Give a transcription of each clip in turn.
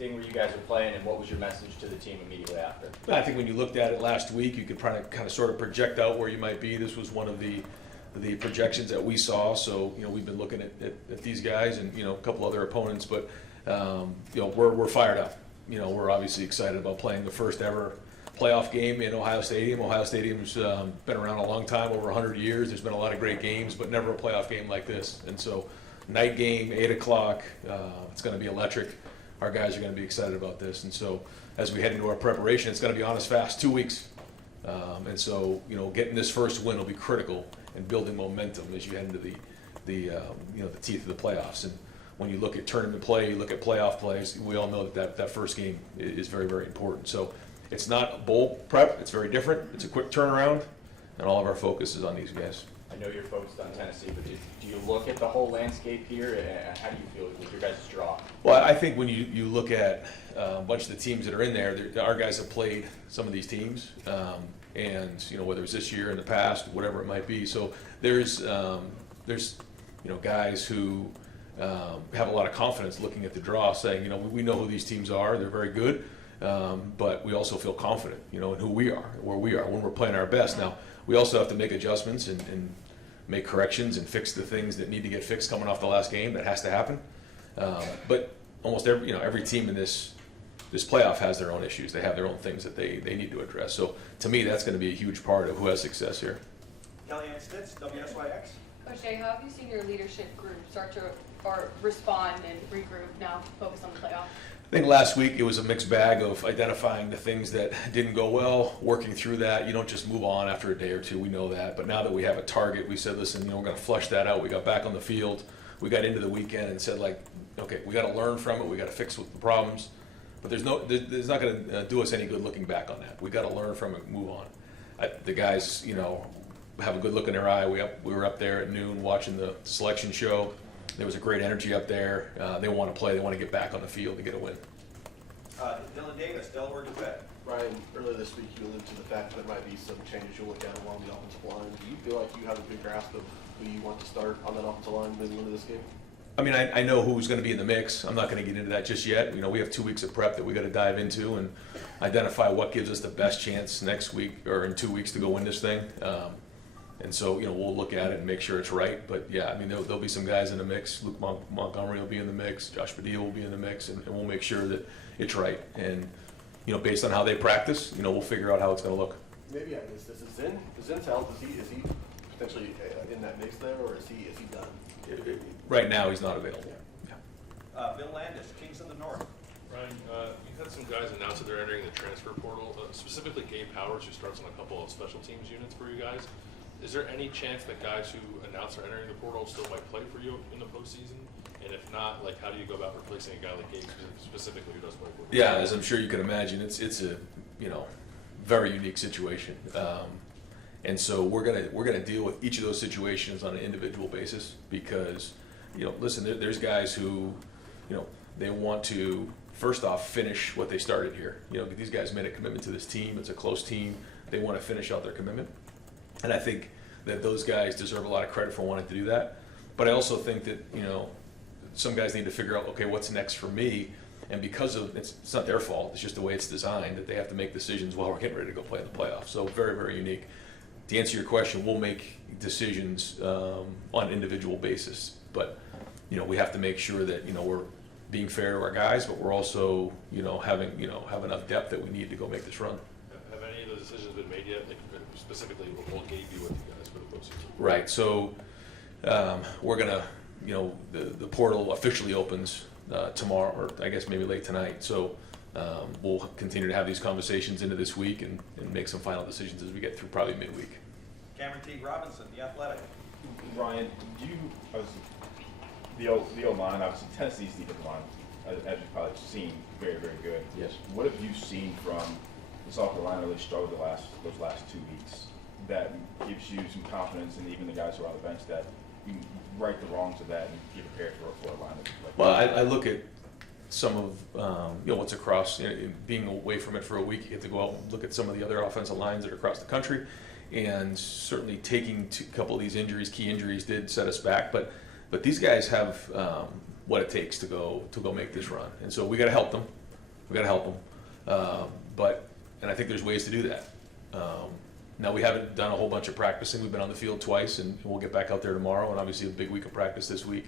seeing where you guys are playing, and what was your message to the team immediately after? I think when you looked at it last week, you could kind of sort of project out where you might be. This was one of the projections that we saw. So we've been looking at these guys and a couple other opponents, but we're fired up. We're obviously excited about playing the first ever playoff game in Ohio Stadium. Ohio Stadium's been around a long time, over 100 years. There's been a lot of great games, but never a playoff game like this. And so, night game, 8 o'clock. It's going to be electric. Our guys are going to be excited about this. And so, as we head into our preparation, it's going to be on us fast, 2 weeks. And so, getting this first win will be critical in building momentum as you head into the teeth of the playoffs. And when you look at tournament play, you look at playoff plays, we all know that first game is very, very important. So it's not a bowl prep, it's very different. It's a quick turnaround, and all of our focus is on these guys. I know you're focused on Tennessee, but do you look at the whole landscape here, and how do you feel with your guys' draw? Well, I think when you look at a bunch of the teams that are in there, our guys have played some of these teams, and whether it's this year, in the past, whatever it might be. So there's guys who have a lot of confidence looking at the draw, saying, we know who these teams are, they're very good, but we also feel confident, in who we are, where we are, when we're playing our best. Now, we also have to make adjustments and make corrections and fix the things that need to get fixed coming off the last game. That has to happen. But almost every team in this playoff has their own issues. They have their own things that they need to address. So to me, that's going to be a huge part of who has success here. Kellyanne Stitz, WSYX. Coach Jay, how have you seen your leadership group start to respond and regroup now, focus on the playoff? I think last week it was a mixed bag of identifying the things that didn't go well, working through that. You don't just move on after a day or two, we know that. But now that we have a target, we said, listen, we're going to flush that out. We got back on the field. We got into the weekend and said, okay, we got to learn from it. We got to fix the problems. But there's not going to do us any good looking back on that. We got to learn from it and move on. The guys, have a good look in their eye. We were up there at noon watching the selection show. There was a great energy up there. They want to play. They want to get back on the field to get a win. Dylan Davis, Delaware Gazette. Brian, earlier this week you alluded to the fact that there might be some changes you'll look at along the offensive line. Do you feel like you have a good grasp of who you want to start on that offensive line moving into this game? I mean, I know who's going to be in the mix. I'm not going to get into that just yet. We have 2 weeks of prep that we got to dive into and identify what gives us the best chance next week or in 2 weeks to go win this thing. And so, we'll look at it and make sure it's right. But yeah, I mean, there'll be some guys in the mix. Luke Montgomery will be in the mix. Josh Padilla will be in the mix, and we'll make sure that it's right. And based on how they practice, we'll figure out how it's going to look. Maybe I missed this. Is Zin's health? Is he potentially in that mix there, or is he done? Right now, he's not available. Yeah. Bill Landis, Kings of the North. Ryan, you've had some guys announce that they're entering the transfer portal, specifically Gabe Powers, who starts on a couple of special teams units for you guys. Is there any chance that guys who announce they're entering the portal still might play for you in the postseason? And if not, how do you go about replacing a guy like Gabe specifically who does play for you? Yeah, as I'm sure you can imagine, it's a very unique situation, and so we're gonna deal with each of those situations on an individual basis because listen, there's guys who they want to first off finish what they started here. These guys made a commitment to this team. It's a close team. They want to finish out their commitment. And I think that those guys deserve a lot of credit for wanting to do that. But I also think that, some guys need to figure out, okay, what's next for me? And because of, it's not their fault, it's just the way it's designed, that they have to make decisions while we're getting ready to go play in the playoffs. So very, very unique. To answer your question, we'll make decisions on an individual basis. But, we have to make sure that, we're being fair to our guys, but we're also, have enough depth that we need to go make this run. Have any of those decisions been made yet? Specifically, what Gabe be with you guys for the postseason? Right. So we're gonna, the portal officially opens tomorrow, or I guess maybe late tonight. So we'll continue to have these conversations into this week and make some final decisions as we get through probably midweek. Cameron T. Robinson, The Athletic. Ryan, the O-line, obviously Tennessee's defensive line, as you've probably seen, very, very good. Yes. What have you seen from the South Carolina really struggled those last 2 weeks that gives you some confidence, and even the guys who are on the bench, that you can right the wrongs of that and get prepared for a line like well, I look at some of what's across, being away from it for a week. You have to go out and look at some of the other offensive lines that are across the country, and certainly taking a couple of these injuries, key injuries, did set us back. But these guys have what it takes to go make this run, and so we got to help them. we got to help them. And I think there's ways to do that. Now, we haven't done a whole bunch of practicing. We've been on the field twice, and we'll get back out there tomorrow, and obviously a big week of practice this week.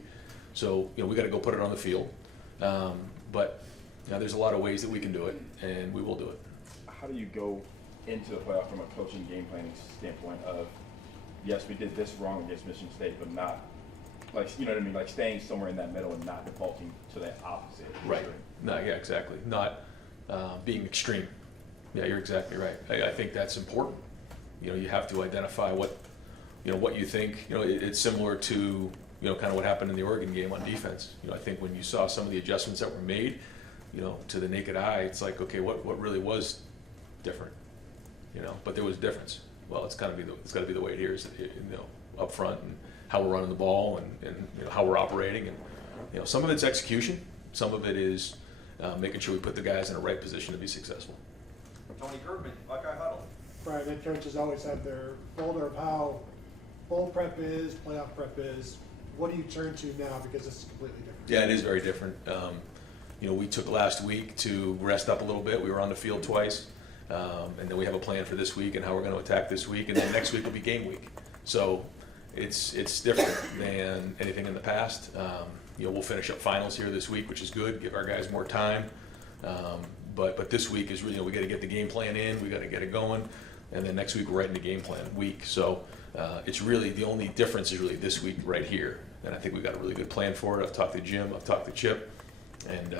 So, we got to go put it on the field. But there's a lot of ways that we can do it, and we will do it. How do you go into the playoff from a coaching game planning standpoint of, yes, we did this wrong against Michigan State, but not, like, you know what I mean, like staying somewhere in that middle and not defaulting to that opposite. Right. No, yeah, exactly. Not being extreme. Yeah, you're exactly right. I think that's important. You have to identify what you think. It's similar to, kind of what happened in the Oregon game on defense. I think when you saw some of the adjustments that were made, to the naked eye, it's like, okay, what really was different? But there was a difference. Well, it's got to be the way it is, up front, and how we're running the ball, and how we're operating, and some of it's execution, some of it is making sure we put the guys in the right position to be successful. Tony Girdman, Buckeye Huddle. Right, and coaches always have their folder of how bowl prep is, playoff prep is. What do you turn to now, because this is completely different? Yeah, it is very different. We took last week to rest up a little bit. We were on the field twice, and then we have a plan for this week and how we're going to attack this week, and then next week will be game week. So it's different than anything in the past. We'll finish up finals here this week, which is good. Give our guys more time. But this week is really, we got to get the game plan in. We got to get it going, and then next week we're right in the game plan week. So it's really, the only difference is really this week right here, and I think we've got a really good plan for it. I've talked to Jim, I've talked to Chip, and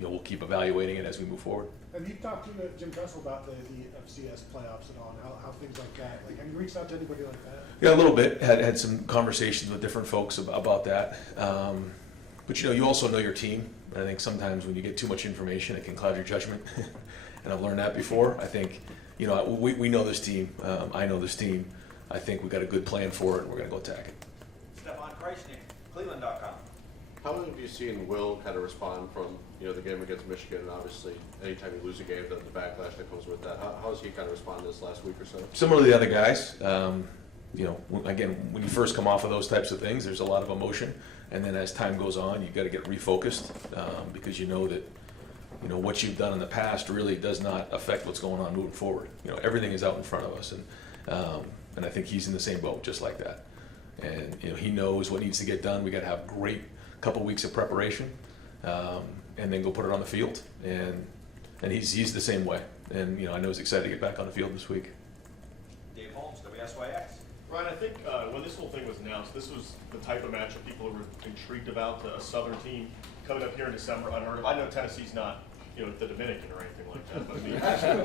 we'll keep evaluating it as we move forward. Have you talked to Jim Tressel about the FCS playoffs at all, and how things like that? Like, have you reached out to anybody like that? Yeah, a little bit. Had some conversations with different folks about that. But you also know your team. I think sometimes when you get too much information, it can cloud your judgment. And I've learned that before. I think, we know this team. I know this team. I think we've got a good plan for it, and we're going to go attack it. Stefan Kreisnick, Cleveland.com. How have you seen Will kind of respond from, the game against Michigan, and obviously anytime you lose a game, the backlash that comes with that? How has he kind of responded this last week or so? Similar to the other guys, again, when you first come off of those types of things, there's a lot of emotion. And then as time goes on, you've got to get refocused because you know that what you've done in the past really does not affect what's going on moving forward. Everything is out in front of us, and I think he's in the same boat just like that. And he knows what needs to get done. We got to have a great couple weeks of preparation, and then go put it on the field. And he's the same way. And I know he's excited to get back on the field this week. Dave Holmes, WSYX. Ryan, I think when this whole thing was announced, this was the type of matchup people were intrigued about. A Southern team coming up here in December, unheard of. I know Tennessee's not, the Dominican or anything like that. But I mean,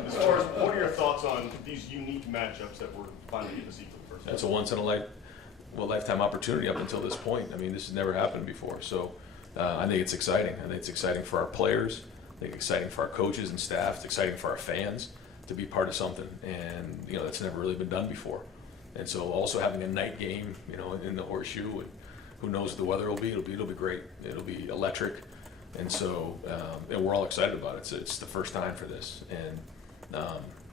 as far as what are your thoughts on these unique matchups that we're finally getting to see for the first time? That's a once in a lifetime opportunity up until this point. I mean, this has never happened before. So I think it's exciting. I think it's exciting for our players. I think it's exciting for our coaches and staff. It's exciting for our fans to be part of something, and that's never really been done before. And so also having a night game, in the Horseshoe, and who knows what the weather will be. It'll be great. It'll be electric, and so and we're all excited about it. So it's the first time for this, and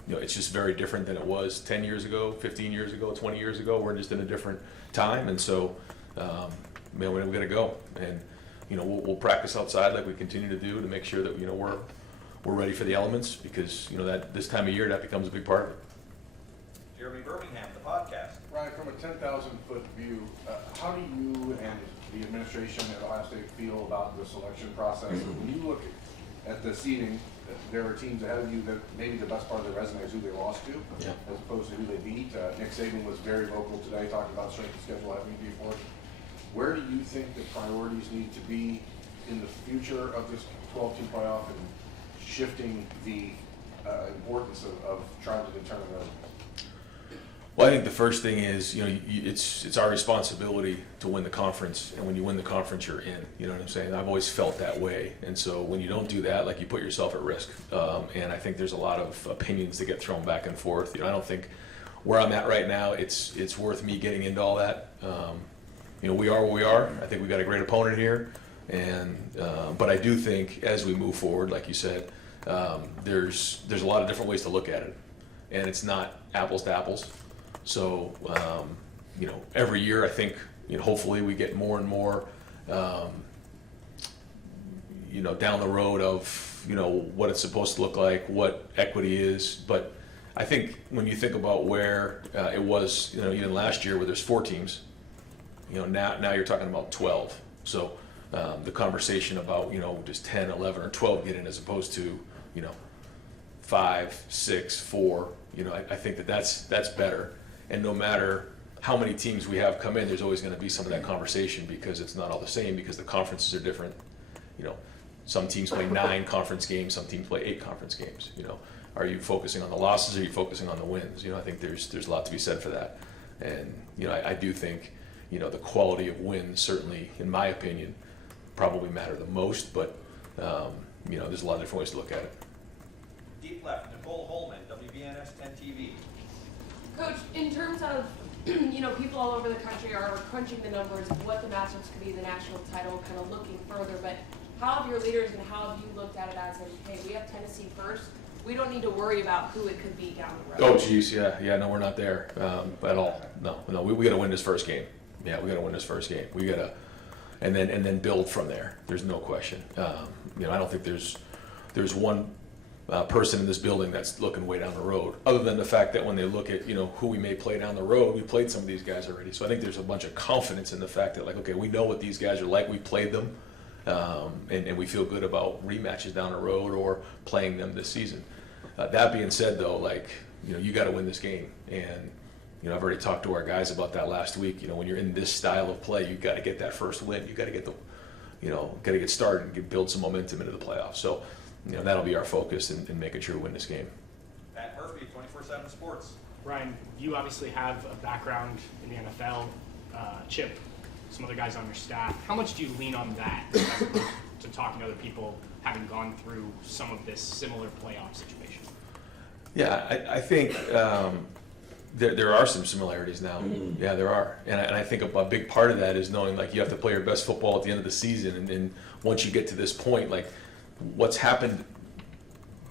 it's just very different than it was 10 years ago, 15 years ago, 20 years ago. We're just in a different time, and so we got to go, and we'll practice outside like we continue to do to make sure that we're ready for the elements, because that this time of year that becomes a big part of it. Jeremy Birmingham, the podcast. Ryan, from a 10,000-foot view, how do you and the administration at Ohio State feel about the selection process? When you look at the seeding, there are teams ahead of you that maybe the best part of their resume is who they lost to, as opposed to who they beat. Nick Saban was very vocal today, talking about strength of schedule having to be important. Where do you think the priorities need to be in the future of this 12-team playoff and shifting the importance of trying to determine resumes? Well, I think the first thing is, it's our responsibility to win the conference, and when you win the conference, you're in. You know what I'm saying? I've always felt that way, and so when you don't do that, you put yourself at risk. And I think there's a lot of opinions that get thrown back and forth. I don't think where I'm at right now, it's worth me getting into all that. We are where we are. I think we got a great opponent here, and but I do think as we move forward, like you said, there's a lot of different ways to look at it, and it's not apples to apples. So, every year I think, hopefully we get more and more, down the road of, what it's supposed to look like, what equity is. But I think when you think about where it was, even last year where there's 4 teams, now you're talking about 12. So the conversation about, just 10, 11, or 12 get in as opposed to, 5, 6, 4, I think that's better. And no matter how many teams we have come in, there's always going to be some of that conversation because it's not all the same, because the conferences are different. Some teams play 9 conference games, some teams play 8 conference games. Are you focusing on the losses, or are you focusing on the wins? I think there's a lot to be said for that. And I do think the quality of wins, certainly in my opinion, probably matter the most. But there's a lot of different ways to look at it. Deep left, Nicole Holman, WBNS 10 TV. Coach, in terms of, people all over the country are crunching the numbers of what the matchups could be in the national title, kind of looking further, but how have your leaders and how have you looked at it as in, hey, we have Tennessee first, we don't need to worry about who it could be down the road? Oh, geez, yeah, no, we're not there at all. No, we got to win this first game. Yeah, we got to win this first game. We got to, and then build from there. There's no question. I don't think there's one person in this building that's looking way down the road, other than the fact that when they look at who we may play down the road, we played some of these guys already. So I think there's a bunch of confidence in the fact that, like, okay, we know what these guys are like. We played them, and we feel good about rematches down the road or playing them this season. That being said, though, you got to win this game, and I've already talked to our guys about that last week. When you're in this style of play, you got to get that first win. You got to get got to get started and build some momentum into the playoffs. So that'll be our focus in making sure we win this game. Pat Murphy, 24/7 Sports. Ryan, you obviously have a background in the NFL. Chip, some other guys on your staff. How much do you lean on that as opposed to talking to other people having gone through some of this similar playoff situation? Yeah, I think there are some similarities now. Mm-hmm. Yeah, there are. And I think a big part of that is knowing, you have to play your best football at the end of the season. And once you get to this point, what's happened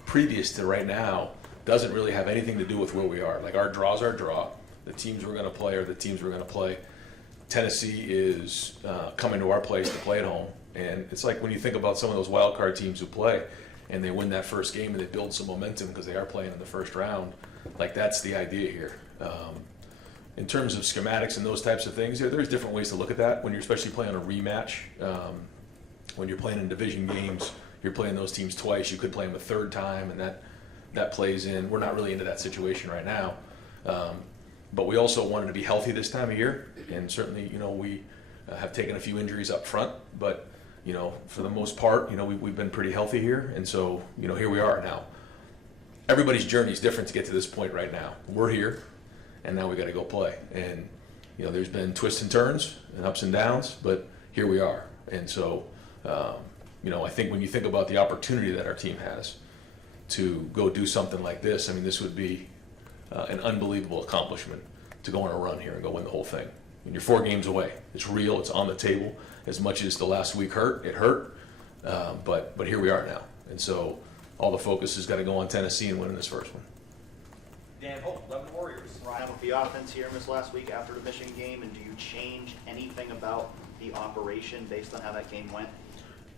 previous to right now doesn't really have anything to do with where we are. Our draw's our draw. The teams we're going to play are the teams we're going to play. Tennessee is coming to our place to play at home. And it's like when you think about some of those wild card teams who play and they win that first game and they build some momentum because they are playing in the first round, that's the idea here. In terms of schematics and those types of things, there's different ways to look at that when you're especially playing a rematch. When you're playing in division games, you're playing those teams twice. You could play them a third time, and that plays in. We're not really into that situation right now. But we also wanted to be healthy this time of year, and certainly, we have taken a few injuries up front, but, for the most part, we've been pretty healthy here, and so, here we are now. Everybody's journey is different to get to this point right now. We're here, and now we got to go play. And, there's been twists and turns and ups and downs, but here we are. And so, I think when you think about the opportunity that our team has to go do something like this, this would be an unbelievable accomplishment to go on a run here and go win the whole thing. You're 4 games away. It's real. It's on the table. As much as the last week hurt, it hurt. But here we are now. And so all the focus has got to go on Tennessee and winning this first one. Dan Holt, 11 Warriors. Ryan, with the offense here missed last week after the Michigan game, and do you change anything about the operation based on how that game went?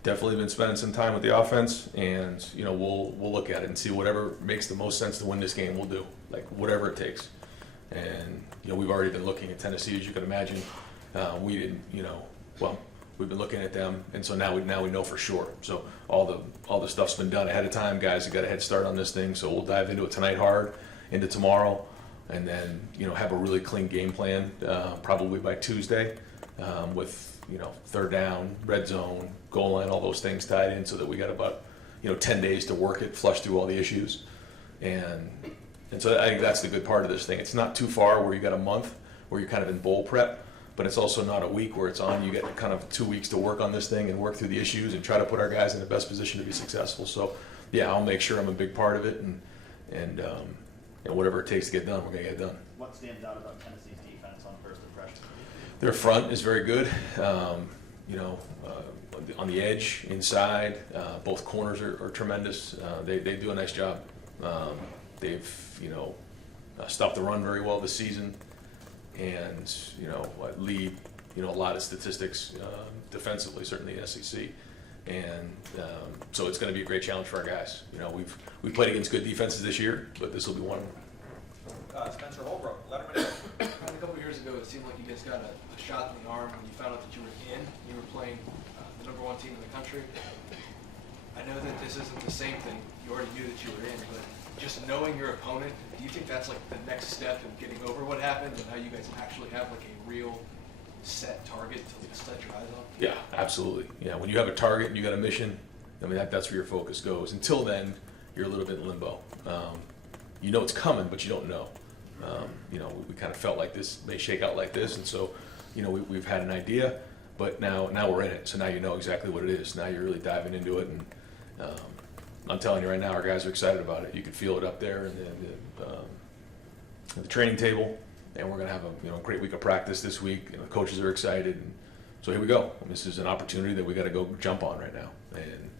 Definitely been spending some time with the offense, and we'll look at it and see whatever makes the most sense to win this game. We'll do whatever it takes. And we've already been looking at Tennessee, as you can imagine. We didn't, we've been looking at them, and so now we know for sure. So all the stuff's been done ahead of time. Guys have got a head start on this thing, so we'll dive into it tonight hard, into tomorrow, and then have a really clean game plan probably by Tuesday with third down, red zone, goal line, all those things tied in, so that we got about 10 days to work it, flush through all the issues, and so I think that's the good part of this thing. It's not too far where you got a month where you're kind of in bowl prep, but it's also not a week where it's on. You get kind of 2 weeks to work on this thing and work through the issues and try to put our guys in the best position to be successful. So yeah, I'll make sure I'm a big part of it, and whatever it takes to get done, we're gonna get it done. What stands out about Tennessee's defense on first impression? Their front is very good. On the edge, inside, both corners are tremendous. They do a nice job. They've stopped the run very well this season, and lead a lot of statistics defensively, certainly in SEC. And so it's going to be a great challenge for our guys. You know, we've played against good defenses this year, but this will be one of them. Spencer Holbrook, Letterman. A couple years ago, it seemed like you guys got a shot in the arm when you found out that you were in. You were playing the #1 team in the country. I know that this isn't the same thing. You already knew that you were in, but just knowing your opponent, do you think that's like the next step in getting over what happened and how you guys actually have like a real set target to set your eyes on? Yeah, absolutely. Yeah, when you have a target and you got a mission, I mean, that's where your focus goes. Until then, you're a little bit in limbo. You know it's coming, but you don't know. You know, we kind of felt like this may shake out like this, and so, you know, we've had an idea, but now we're in it. So now you know exactly what it is. Now you're really diving into it, and I'm telling you right now, our guys are excited about it. You can feel it up there at the training table, and we're going to have a great week of practice this week. And the coaches are excited, and so here we go. And this is an opportunity that we got to go jump on right now. And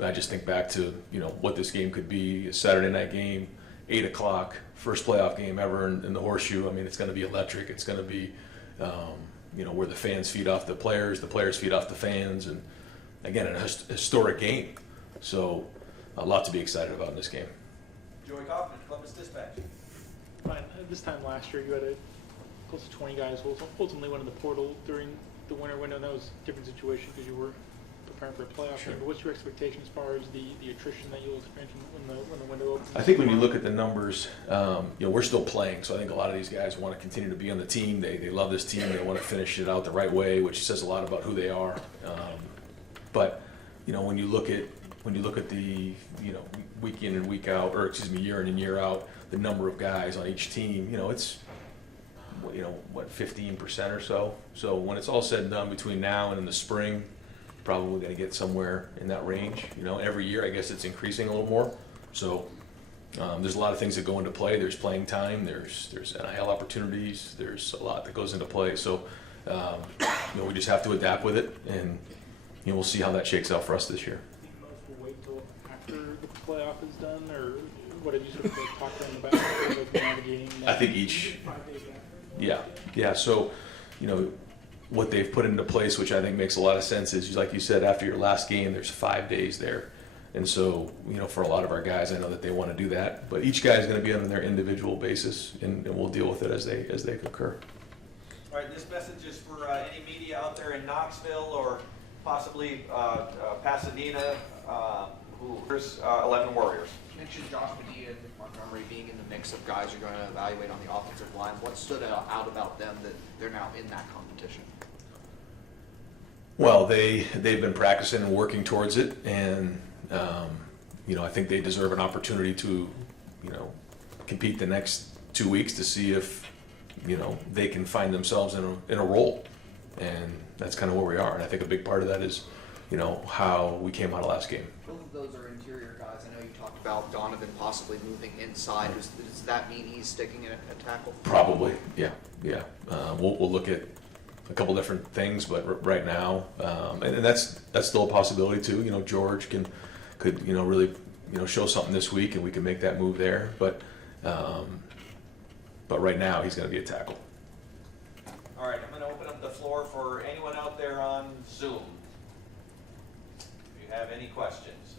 I just think back to what this game could be: a Saturday night game, 8 o'clock, first playoff game ever in the Horseshoe. I mean, it's going to be electric. It's going to be where the fans feed off the players feed off the fans, and again, a historic game. So a lot to be excited about in this game. Joey Kaufman, Columbus Dispatch. Ryan, this time last year, you had close to 20 guys who ultimately went in the portal during the winter window. That was a different situation because you were preparing for a playoff game. But what's your expectation as far as the attrition that you'll experience when the window opens? I think when you look at the numbers, we're still playing. So I think a lot of these guys want to continue to be on the team. They love this team. They want to finish it out the right way, which says a lot about who they are. But when you look at the week in and week out, or year in and year out, the number of guys on each team, it's 15% or so. So when it's all said and done between now and in the spring, probably going to get somewhere in that range. Every year I guess it's increasing a little more. So there's a lot of things that go into play. There's playing time. There's NIL opportunities. There's a lot that goes into play. So we just have to adapt with it, and we'll see how that shakes out for us this year. Do you think most will wait until after the playoff is done, or what have you sort of talked about navigating that? I think yeah. So what they've put into place, which I think makes a lot of sense, is like you said, after your last game, there's 5 days there. And so, for a lot of our guys, I know that they want to do that, but each guy is going to be on their individual basis, and we'll deal with it as they concur. All right, this message is for any media out there in Knoxville or possibly Pasadena, who's 11 Warriors. You mentioned Josh Medina and Montgomery being in the mix of guys you're going to evaluate on the offensive line. What stood out about them that they're now in that competition? Well, they've been practicing and working towards it, and I think they deserve an opportunity to compete the next 2 weeks to see if they can find themselves in a role, and that's kind of where we are. And I think a big part of that is how we came out of last game. Both of those are interior guys. I know you talked about Donovan possibly moving inside. Does that mean he's sticking in a tackle? Probably, yeah. We'll look at a couple different things, but right now, and that's still a possibility too. George could really show something this week, and we can make that move there. But right now, he's going to be a tackle. All right, I'm going to open up the floor for anyone out there on Zoom. If you have any questions.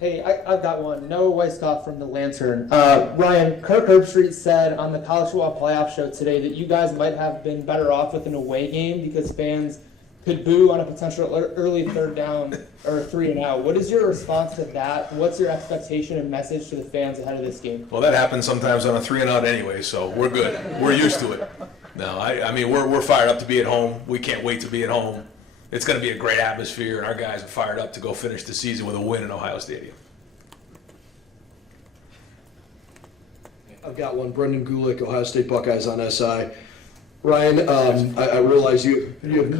Hey, I've got one. Noah Weisskopf from the Lantern. Ryan, Kirk Herbstreit said on the College Football Playoff show today that you guys might have been better off with an away game because fans could boo on a potential early third down or 3 and out. What is your response to that? What's your expectation and message to the fans ahead of this game? Well, that happens sometimes on a 3 and out anyway, so we're good. We're used to it. No, I mean, we're fired up to be at home. We can't wait to be at home. It's going to be a great atmosphere, and our guys are fired up to go finish the season with a win in Ohio Stadium. I've got one. Brendan Gulick, Ohio State Buckeyes on SI. Ryan, I realize you have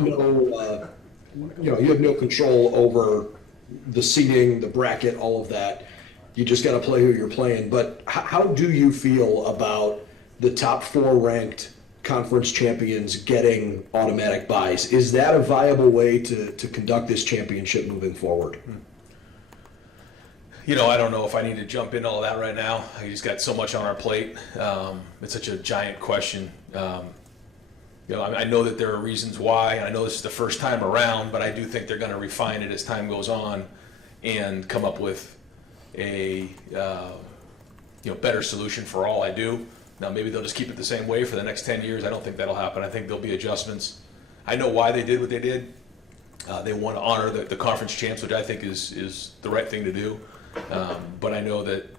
no control over the seating, the bracket, all of that. You just got to play who you're playing. But how do you feel about the top 4 ranked conference champions getting automatic buys? Is that a viable way to conduct this championship moving forward? I don't know if I need to jump into all that right now. I just got so much on our plate. It's such a giant question. I know that there are reasons why, and I know this is the first time around, but I do think they're going to refine it as time goes on and come up with a better solution for all. I do. Now maybe they'll just keep it the same way for the next 10 years. I don't think that'll happen. I think there'll be adjustments. I know why they did what they did. They want to honor the conference champs, which I think is the right thing to do. But I know that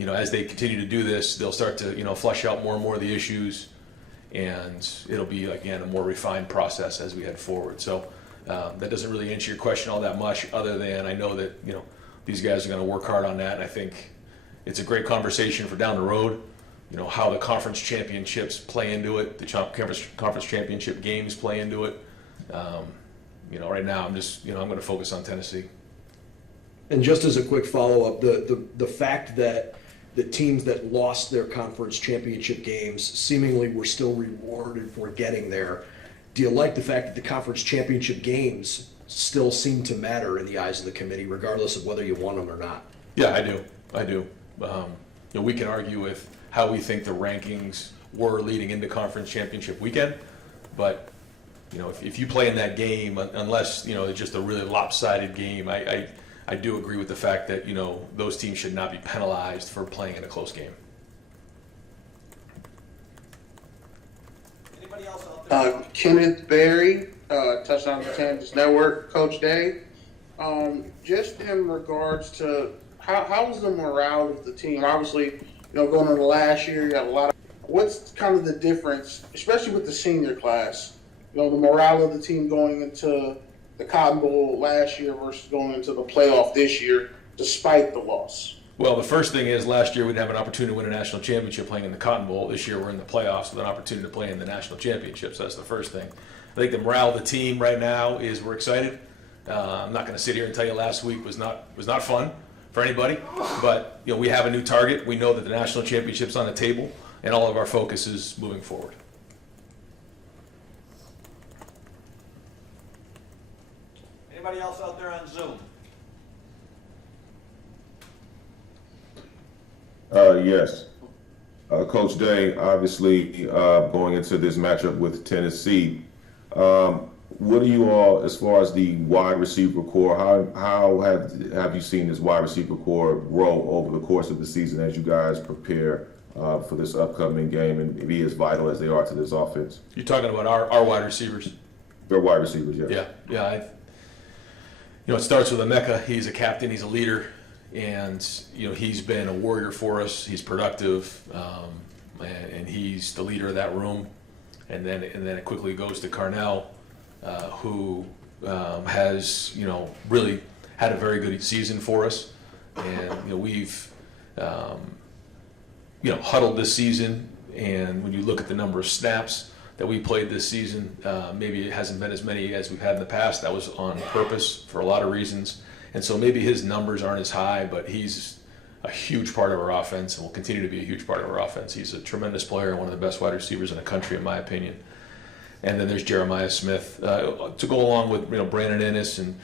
as they continue to do this, they'll start to flesh out more and more of the issues. And it'll be, again, a more refined process as we head forward. So that doesn't really answer your question all that much, other than I know that these guys are going to work hard on that. And I think it's a great conversation for down the road. How the conference championships play into it, the conference championship games play into it. Right now I'm just I'm going to focus on Tennessee. And just as a quick follow-up, the fact that the teams that lost their conference championship games seemingly were still rewarded for getting there. Do you like the fact that the conference championship games still seem to matter in the eyes of the committee, regardless of whether you won them or not? Yeah, I do. We can argue with how we think the rankings were leading into conference championship weekend, but if you play in that game, unless it's just a really lopsided game, I do agree with the fact that those teams should not be penalized for playing in a close game. Anybody else out there? Kenneth Berry, Touchdown to Kansas Network, Coach Day. Just in regards to how was the morale of the team? Obviously, going into last year, you have a lot of. What's kind of the difference, especially with the senior class? The morale of the team going into the Cotton Bowl last year versus going into the playoff this year, despite the loss. Well, the first thing is last year we didn't have an opportunity to win a national championship playing in the Cotton Bowl. This year we're in the playoffs with an opportunity to play in the national championship. So that's the first thing. I think the morale of the team right now is we're excited. I'm not going to sit here and tell you last week was not fun for anybody, but we have a new target. We know that the national championship's on the table, and all of our focus is moving forward. Anybody else out there on Zoom? Yes. Coach Day, obviously going into this matchup with Tennessee, what do you all, as far as the wide receiver core, how have you seen this wide receiver core grow over the course of the season as you guys prepare for this upcoming game and be as vital as they are to this offense? You're talking about our wide receivers? Their wide receivers, yes. Yeah. It starts with Emeka. He's a captain. He's a leader, and he's been a warrior for us. He's productive, and he's the leader of that room. And then it quickly goes to Carnell, who has really had a very good season for us. And we've huddled this season, and when you look at the number of snaps that we played this season, maybe it hasn't been as many as we've had in the past. That was on purpose for a lot of reasons. And so maybe his numbers aren't as high, but he's a huge part of our offense and will continue to be a huge part of our offense. He's a tremendous player and one of the best wide receivers in the country, in my opinion. And then there's Jeremiah Smith to go along with Brandon Ennis and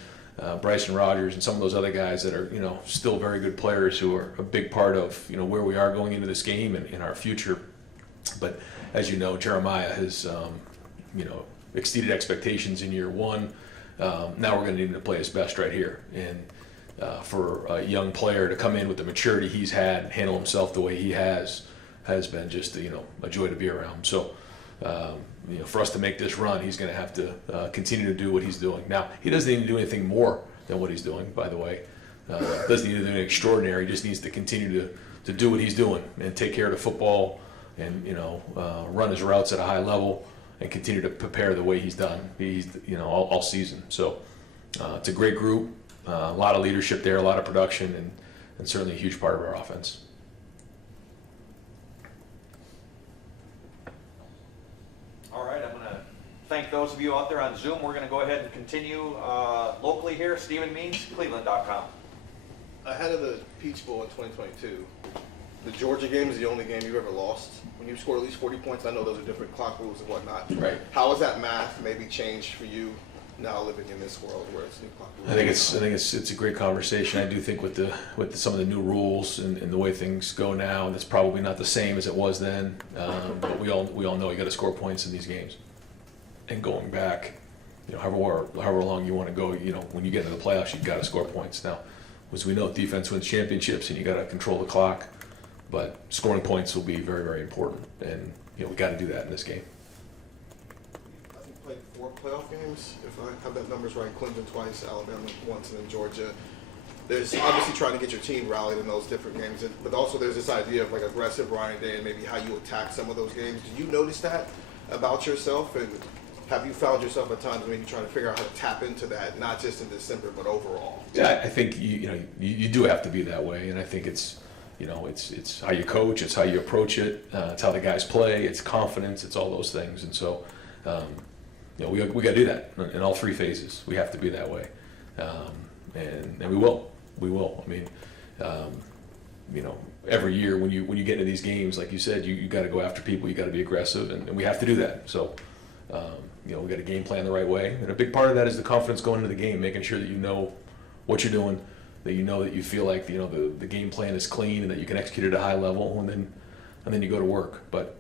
Bryson Rogers and some of those other guys that are still very good players who are a big part of where we are going into this game and in our future. But as you know, Jeremiah has exceeded expectations in year one. Now we're going to need him to play his best right here. And for a young player to come in with the maturity he's had and handle himself the way he has been just a joy to be around. So for us to make this run, he's going to have to continue to do what he's doing. Now, he doesn't need to do anything more than what he's doing, by the way. Doesn't need to do anything extraordinary. He just needs to continue to do what he's doing and take care of the football and run his routes at a high level and continue to prepare the way he's done. He's all season. So it's a great group, a lot of leadership there, a lot of production, and certainly a huge part of our offense. All right, I'm going to thank those of you out there on Zoom. We're going to go ahead and continue locally here. Stephen Means, Cleveland.com. Ahead of the Peach Bowl in 2022, the Georgia game is the only game you've ever lost. When you scored at least 40 points, I know those are different clock rules and whatnot. Right. How has that math maybe changed for you now living in this world where it's new clock rules? I think it's a great conversation. I do think with some of the new rules and the way things go now, that's probably not the same as it was then. But we all know you got to score points in these games. and going back, however long you want to go. When you get into the playoffs, you've got to score points. Now, as we know, defense wins championships, and you got to control the clock. But scoring points will be very, very important, and we got to do that in this game. I think played 4 playoff games, if I have that numbers right. Clemson twice, Alabama once, and then Georgia. There's obviously trying to get your team rallied in those different games, but also there's this idea of like aggressive Ryan Day and maybe how you attack some of those games. Do you notice that about yourself, and have you found yourself at times maybe trying to figure out how to tap into that, not just in December but overall? Yeah, I think you do have to be that way, and I think it's how you coach, it's how you approach it, it's how the guys play, it's confidence, it's all those things, and so we got to do that in all 3 phases. We have to be that way, and we will. We will. I mean, every year when you get into these games, like you said, you got to go after people. You got to be aggressive, and we have to do that. So, we got to game plan the right way. And a big part of that is the confidence going into the game, making sure that you know what you're doing, that you feel like the game plan is clean and that you can execute it at a high level, and then you go to work. But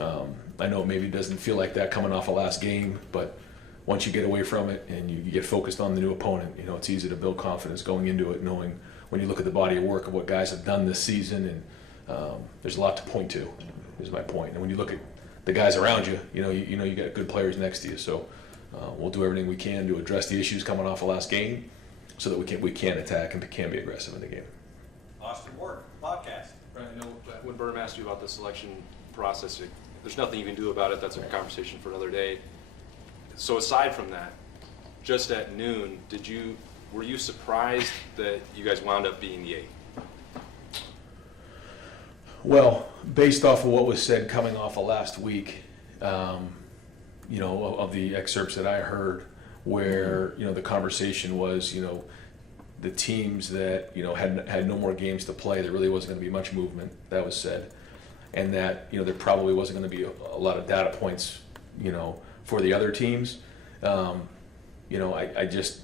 I know maybe it doesn't feel like that coming off a last game, but once you get away from it and you get focused on the new opponent, it's easy to build confidence going into it, knowing when you look at the body of work of what guys have done this season, and there's a lot to point to, is my point. And when you look at the guys around you, you got good players next to you. So we'll do everything we can to address the issues coming off a last game so that we can attack and can be aggressive in the game. Austin Ward, podcast. Right, I know when Berm asked you about the selection process, there's nothing you can do about it. That's a conversation for another day. So aside from that, just at noon, were you surprised that you guys wound up being the 8? Well, based off of what was said coming off of last week, of the excerpts that I heard, where the conversation was, the teams that had no more games to play, there really wasn't going to be much movement. That was said, and that there probably wasn't going to be a lot of data points, for the other teams. I just,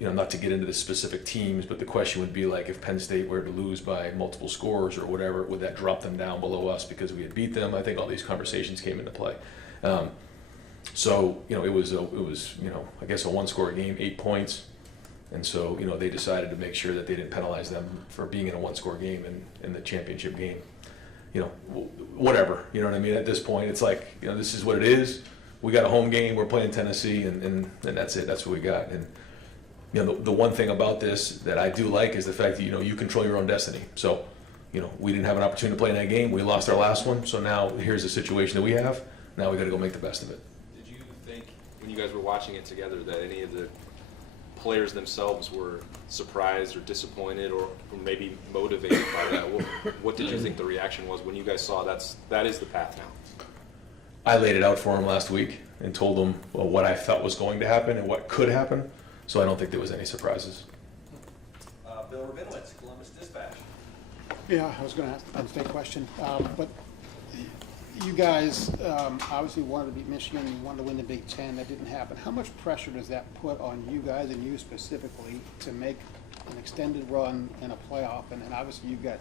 not to get into the specific teams, but the question would be like, if Penn State were to lose by multiple scores or whatever, would that drop them down below us because we had beat them? I think all these conversations came into play. So, it was I guess a 1-score game, 8 points. And so, they decided to make sure that they didn't penalize them for being in a 1-score game in the championship game. Whatever, you know what I mean? At this point, it's like, this is what it is. We got a home game, we're playing Tennessee, and that's it. That's what we got. And the one thing about this that I do like is the fact that you control your own destiny. So, we didn't have an opportunity to play in that game. We lost our last one. So now here's the situation that we have. Now we got to go make the best of it. Did you think when you guys were watching it together that any of the players themselves were surprised or disappointed or maybe motivated by that? What did you think the reaction was when you guys saw that is the path now? I laid it out for him last week and told him what I felt was going to happen and what could happen. So I don't think there was any surprises. Bill Rabinowitz, Columbus Dispatch. Yeah, I was going to ask the same question, but you guys obviously wanted to beat Michigan, you wanted to win the Big Ten. That didn't happen. How much pressure does that put on you guys and you specifically to make an extended run in a playoff? And then obviously you've got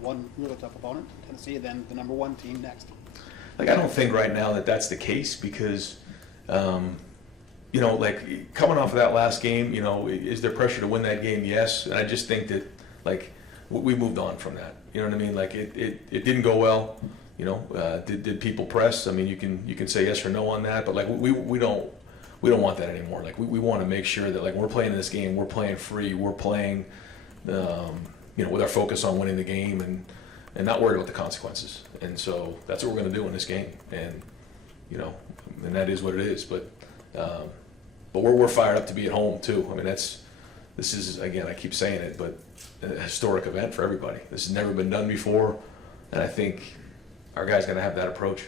one really tough opponent, Tennessee, and then the number 1 team next. I don't think right now that that's the case because, coming off of that last game, is there pressure to win that game? Yes. And I just think that, we moved on from that. You know what I mean? It didn't go well. Did people press? I mean, you can say yes or no on that, but we don't want that anymore. We want to make sure that when we're playing this game, we're playing free. We're playing, with our focus on winning the game and not worried about the consequences. And so that's what we're going to do in this game. And and that is what it is. But we're fired up to be at home too. I mean, this is, again, I keep saying it, but a historic event for everybody. This has never been done before, and I think our guys are going to have that approach.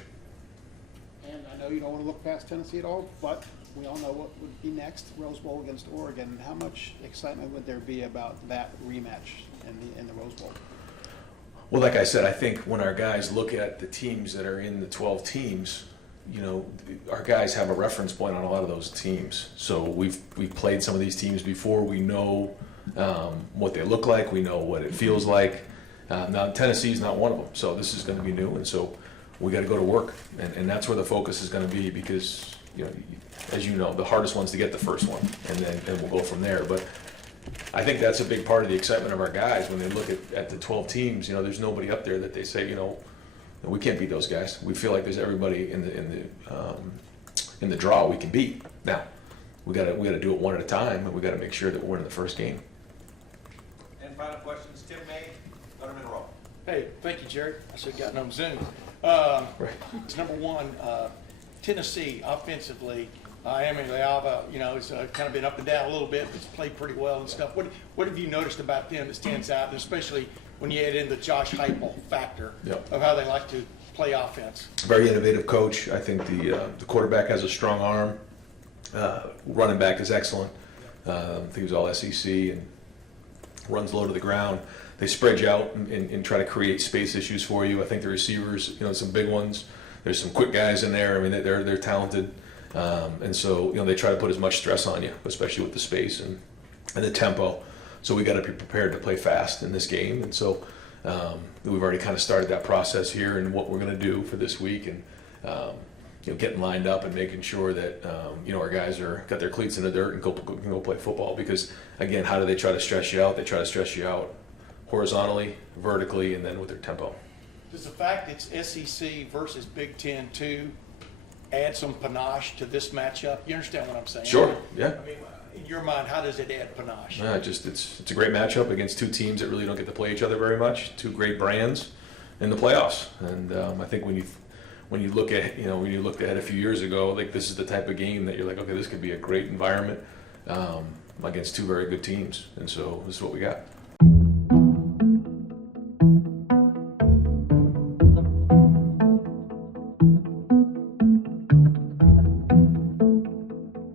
And I know you don't want to look past Tennessee at all, but we all know what would be next, Rose Bowl against Oregon. How much excitement would there be about that rematch in the Rose Bowl? Well, like I said, I think when our guys look at the teams that are in the 12 teams, our guys have a reference point on a lot of those teams. So we've played some of these teams before. We know what they look like. We know what it feels like. Now, Tennessee's not one of them, so this is going to be new, and so we got to go to work, and that's where the focus is going to be because you know, as you know, the hardest one's to get the first one, and then we'll go from there. But I think that's a big part of the excitement of our guys when they look at the 12 teams. You know, there's nobody up there that they say, you know, we can't beat those guys. We feel like there's everybody in the draw we can beat. Now, we gotta do it one at a time, and we gotta make sure that we're winning the first game. And final questions, Tim May, Letterman Row. Hey, thank you, Jerry. I should have gotten on Zoom. It's number one, Tennessee offensively. Emily Leava, you know, has kind of been up and down a little bit, but he's played pretty well and stuff. What have you noticed about them that stands out, and especially when you add in the Josh Heupel factor of how they like to play offense? Very innovative coach. I think the quarterback has a strong arm. Running back is excellent. I think he was all SEC and runs low to the ground. They spread you out and try to create space issues for you. I think the receivers, you know, some big ones. There's some quick guys in there. I mean, they're talented. And so, you know, they try to put as much stress on you, especially with the space and the tempo. So we got to be prepared to play fast in this game. And so we've already kind of started that process here and what we're going to do for this week, and you know, getting lined up and making sure that you know, our guys got their cleats in the dirt and can go play football. Because again, how do they try to stress you out? They try to stress you out horizontally, vertically, and then with their tempo. Does the fact it's SEC versus Big Ten 2 add some panache to this matchup? You understand what I'm saying? Sure, yeah. I mean, in your mind, how does it add panache? It's a great matchup against two teams that really don't get to play each other very much. Two great brands in the playoffs, and I think when you look at, you know, when you looked ahead a few years ago, like, this is the type of game that you're like, okay, this could be a great environment against two very good teams, and so this is what we got.